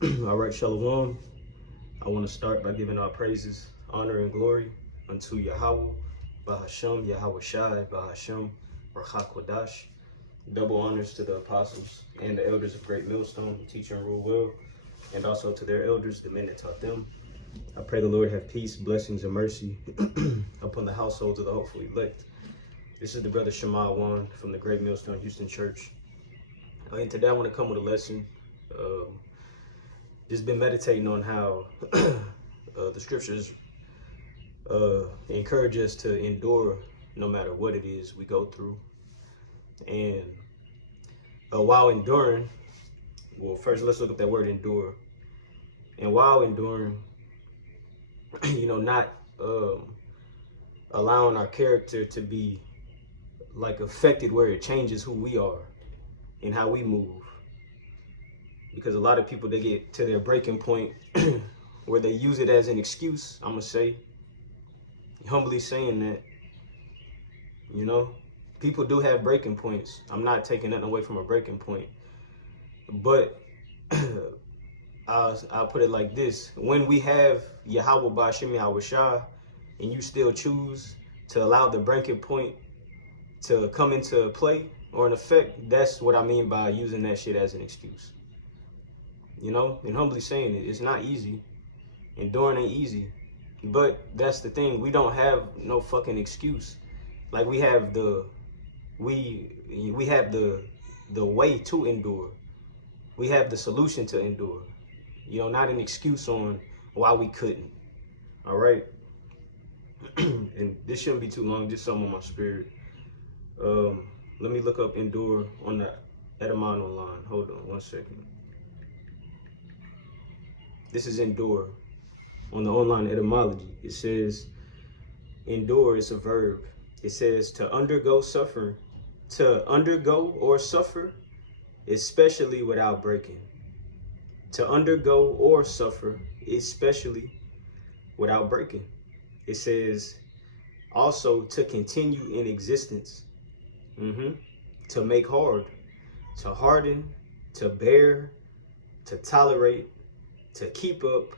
All right, Shalom. I want to start by giving our praises, honor, and glory unto Yahweh, Bahashem, Yahweh Shai, Bahashem, Rachakwadash. Double honors to the apostles and the elders of Great Millstone, who teach and rule well, and also to their elders, the men that taught them. I pray the Lord have peace, blessings, and mercy upon the households of the hopeful elect. This is the brother Shema Wan from the Great Millstone Houston Church. And today I want to come with a lesson. Just been meditating on how the scriptures encourage us to endure no matter what it is we go through. And while enduring, well, first let's look at that word endure. And while enduring, not allowing our character to be like affected where it changes who we are and how we move. Because a lot of people, they get to their breaking point where they use it as an excuse, I'm gonna say, humbly saying that, people do have breaking points. I'm not taking nothing away from a breaking point. But I'll put it like this. When we have Yahweh Ba'ashem Yahweh Shah, and you still choose to allow the breaking point to come into play or an effect, that's what I mean by using that shit as an excuse. And humbly saying it, it's not easy. Enduring ain't easy. But that's the thing, we don't have no fucking excuse. Like we have the way to endure. We have the solution to endure. Not an excuse on why we couldn't. All right. And this shouldn't be too long, just something on my spirit. Let me look up endure on the Edamon online. Hold on 1 second. This is endure on the online etymology. It says endure is a verb. It says to undergo or suffer, especially without breaking. To undergo or suffer, especially without breaking. It says also to continue in existence. To make hard, to harden, to bear, to tolerate, to keep up,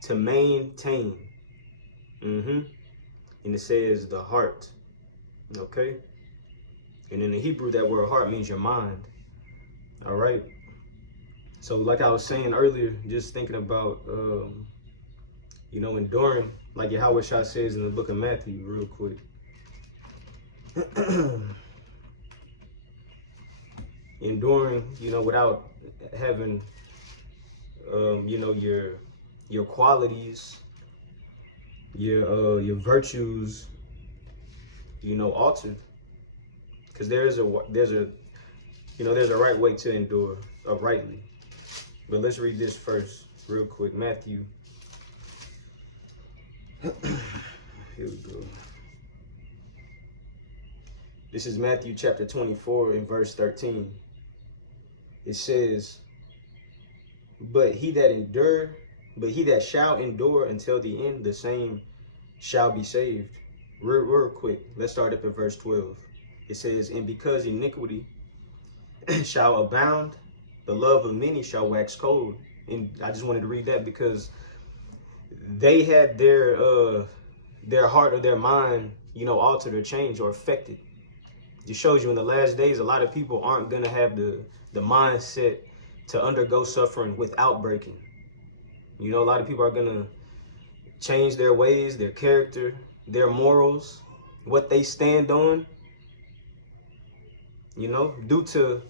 to maintain. And it says the heart. Okay? And in the Hebrew, that word heart means your mind. All right? So like I was saying earlier, just thinking about, enduring, like Yahweh Shah says in the book of Matthew, real quick. Enduring, without having, your qualities, your virtues, altered. Because there's a right way to endure uprightly. But let's read this first, real quick. Matthew. Here we go. This is Matthew chapter 24 and verse 13. It says, But he that shall endure until the end, the same shall be saved. Real quick, let's start up at verse 12. It says, And because iniquity shall abound, the love of many shall wax cold. And I just wanted to read that because they had their heart or their mind, altered or changed or affected. It shows you in the last days, a lot of people aren't going to have the mindset to undergo suffering without breaking. A lot of people are going to change their ways, their character, their morals, what they stand on, due to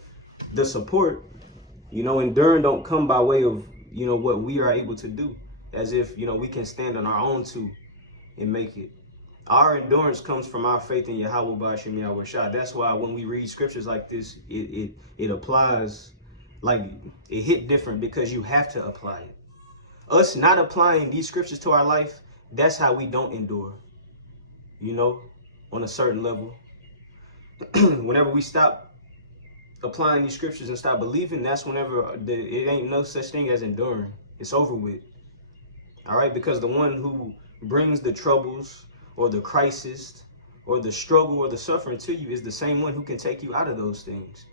the support. Enduring don't come by way of, what we are able to do, as if, we can stand on our own two and make it. Our endurance comes from our faith in Yahweh Ba'ashem Yahweh Shah. That's why when we read scriptures like this, it applies, like it hit different because you have to apply it. Us not applying these scriptures to our life, that's how we don't endure, on a certain level. Whenever we stop applying these scriptures and stop believing, that's whenever it ain't no such thing as enduring. It's over with. All right, because the one who brings the troubles or the crisis or the struggle or the suffering to you is the same one who can take you out of those things.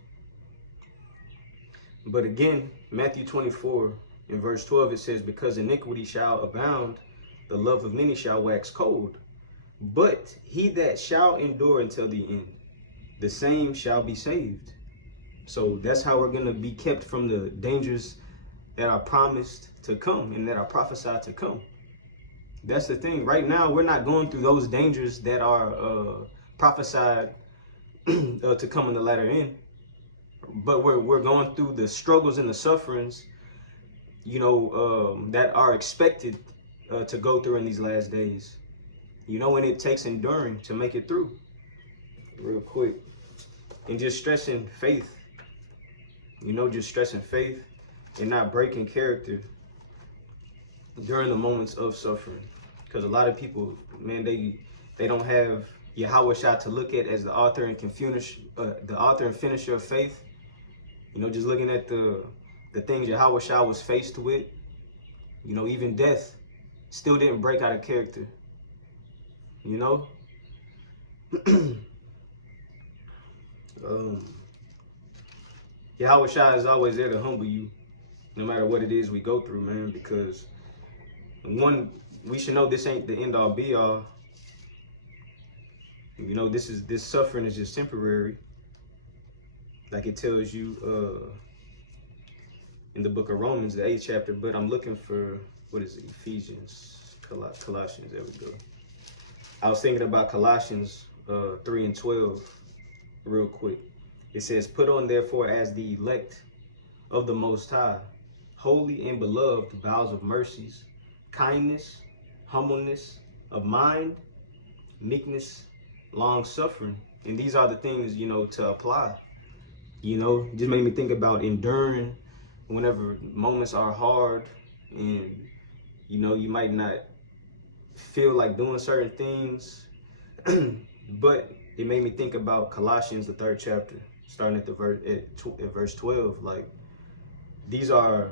But again, Matthew 24 In verse 12, it says, because iniquity shall abound, the love of many shall wax cold. But he that shall endure until the end, the same shall be saved. So that's how we're going to be kept from the dangers that are promised to come and that are prophesied to come. That's the thing. Right now, we're not going through those dangers that are prophesied to come in the latter end. But we're going through the struggles and the sufferings, that are expected to go through in these last days. And it takes enduring to make it through. Real quick. And just stressing faith. Just stressing faith and not breaking character during the moments of suffering. Because a lot of people, man, they don't have Yahweh Shah to look at as the author and finisher of faith. Just looking at the things Yahweh Shah was faced with, even death still didn't break out of character. Yahweh Shah is always there to humble you, no matter what it is we go through, man, because one, we should know this ain't the end all be all. This suffering is just temporary. Like it tells you in the book of Romans, the 8th chapter, but I'm looking for, what is it? Ephesians, Colossians, there we go. I was thinking about Colossians 3:12 real quick. It says, put on therefore as the elect of the Most High, holy and beloved, bowels of mercies, kindness, humbleness of mind, meekness, long suffering. And these are the things, to apply. It just made me think about enduring whenever moments are hard and, you might not feel like doing certain things. But it made me think about Colossians, the 3rd chapter, starting at verse 12. Like, these are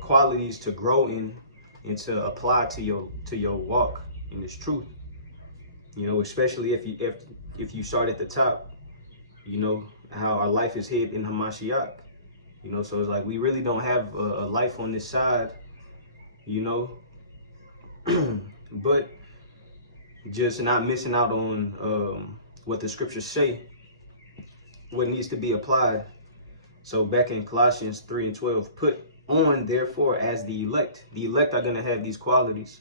qualities to grow in and to apply to your walk in this truth. Especially if you start at the top, how our life is hid in Hamashiach. So it's like we really don't have a life on this side, but just not missing out on what the scriptures say, what needs to be applied. So back in Colossians 3:12, put on therefore as the elect. The elect are going to have these qualities.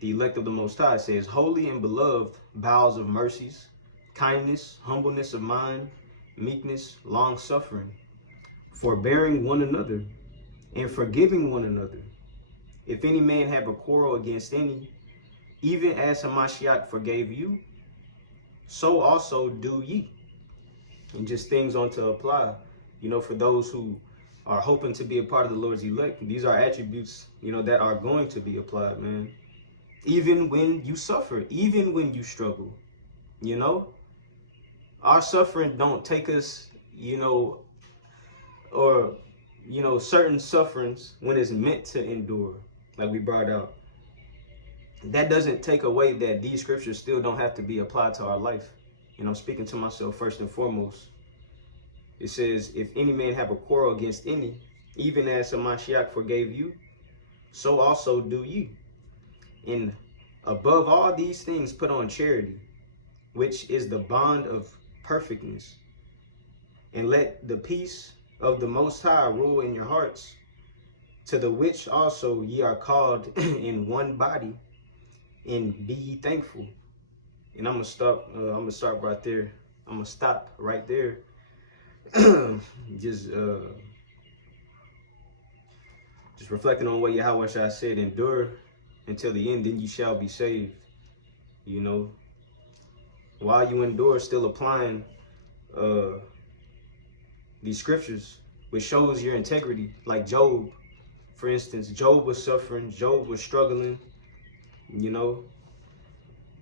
The elect of the Most High says, holy and beloved, bowels of mercies, kindness, humbleness of mind, meekness, long suffering, forbearing one another, and forgiving one another. If any man have a quarrel against any, even as Hamashiach forgave you, so also do ye. And just things on to apply, for those who are hoping to be a part of the Lord's elect. These are attributes, that are going to be applied, man. Even when you suffer, even when you struggle, our suffering don't take us, or, certain sufferings when it's meant to endure, like we brought out. That doesn't take away that these scriptures still don't have to be applied to our life. I'm speaking to myself first and foremost. It says, if any man have a quarrel against any, even as Hamashiach forgave you, so also do ye. And above all these things, put on charity, which is the bond of perfectness. And let the peace of the Most High rule in your hearts, to the which also ye are called in one body, and be ye thankful. And I'm gonna stop. I'm gonna start right there. I'm gonna stop right there. just reflecting on what Yahweh Shah said: endure until the end, then you shall be saved. While you endure, still applying these scriptures, which shows your integrity. Like Job, for instance, Job was suffering, Job was struggling,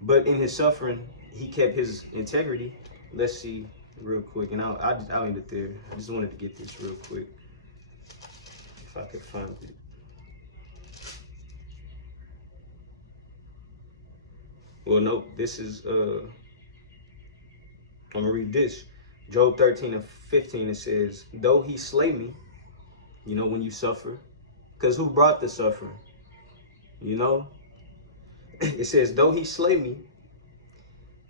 but in his suffering, he kept his integrity. Let's see real quick, and I'll end it there. I just wanted to get this real quick, if I could find it. Well, nope, this is, I'm gonna read this. Job 13:15, it says, though he slay me, when you suffer, Because who brought the suffering? You know? It says, though he slay me,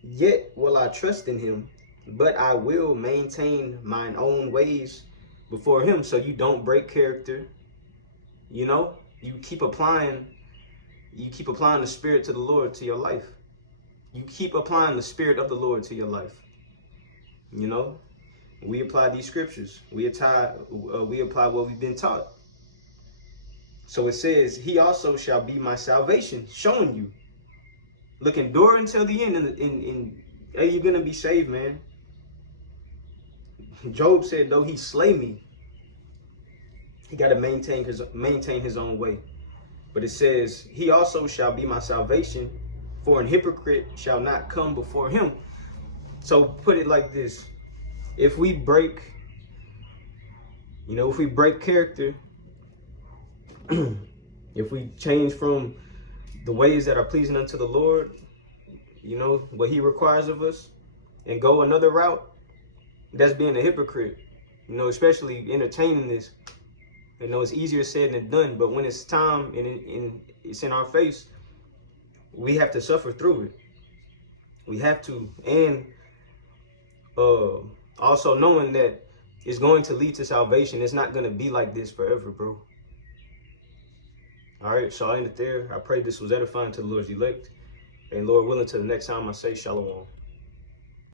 yet will I trust in him, but I will maintain mine own ways before him. So you don't break character. You know? You keep applying the spirit to the Lord to your life. You keep applying the spirit of the Lord to your life. You know? We apply these scriptures. We apply what we've been taught. So it says, he also shall be my salvation, showing you. Look, endure until the end, and you're going to be saved, man. Job said, though he slay me, he got to maintain his own way. But it says, he also shall be my salvation, for an hypocrite shall not come before him. So put it like this. If we break character, if we change from the ways that are pleasing unto the Lord, you know, what he requires of us, and go another route, that's being a hypocrite. You know, especially entertaining this. You know, it's easier said than done, but when it's time and it's in our face, we have to suffer through it. We have to. And also knowing that it's going to lead to salvation. It's not going to be like this forever, bro. All right, so I end it there. I pray this was edifying to the Lord's elect. And Lord willing, to the next time I say shalom.